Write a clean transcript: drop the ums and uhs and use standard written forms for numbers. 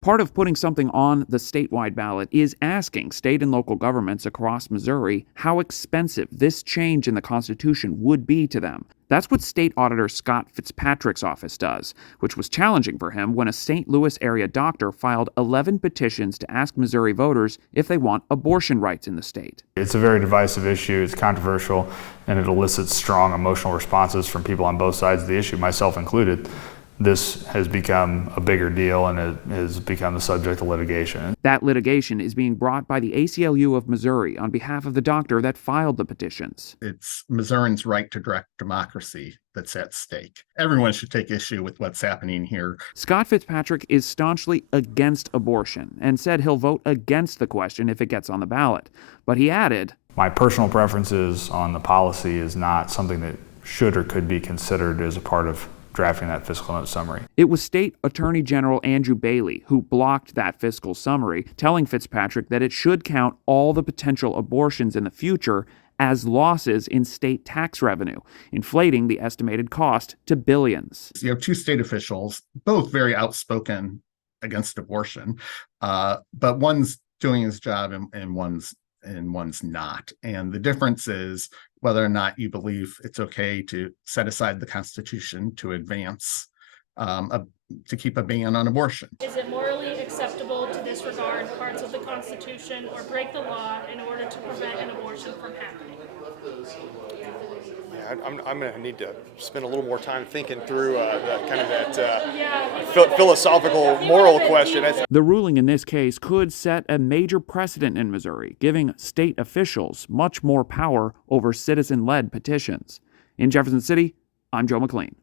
Part of putting something on the statewide ballot is asking state and local governments across Missouri how expensive this change in the Constitution would be to them. That's what State Auditor Scott Fitzpatrick's office does, which was challenging for him when a St. Louis area doctor filed 11 petitions to ask Missouri voters if they want abortion rights in the state. It's a very divisive issue, it's controversial, and it elicits strong emotional responses from people on both sides of the issue, myself included. This has become a bigger deal and it has become the subject of litigation. That litigation is being brought by the ACLU of Missouri on behalf of the doctor that filed the petitions. It's Missourians' right to direct democracy that's at stake. Everyone should take issue with what's happening here. Scott Fitzpatrick is staunchly against abortion and said he'll vote against the question if it gets on the ballot. But he added, "My personal preferences on the policy is not something that should or could be considered as a part of drafting that fiscal note summary." It was State Attorney General Andrew Bailey who blocked that fiscal summary, telling Fitzpatrick that it should count all the potential abortions in the future as losses in state tax revenue, inflating the estimated cost to billions. You have two state officials, both very outspoken against abortion, but one's doing his job and one's not. And the difference is whether or not you believe it's okay to set aside the Constitution to advance, to keep a ban on abortion. Is it morally acceptable to disregard parts of the Constitution or break the law in order to prevent an abortion from happening? Yeah, I'm going to need to spend a little more time thinking through that philosophical, moral question. The ruling in this case could set a major precedent in Missouri, giving state officials much more power over citizen-led petitions. In Jefferson City, I'm Joe McLean.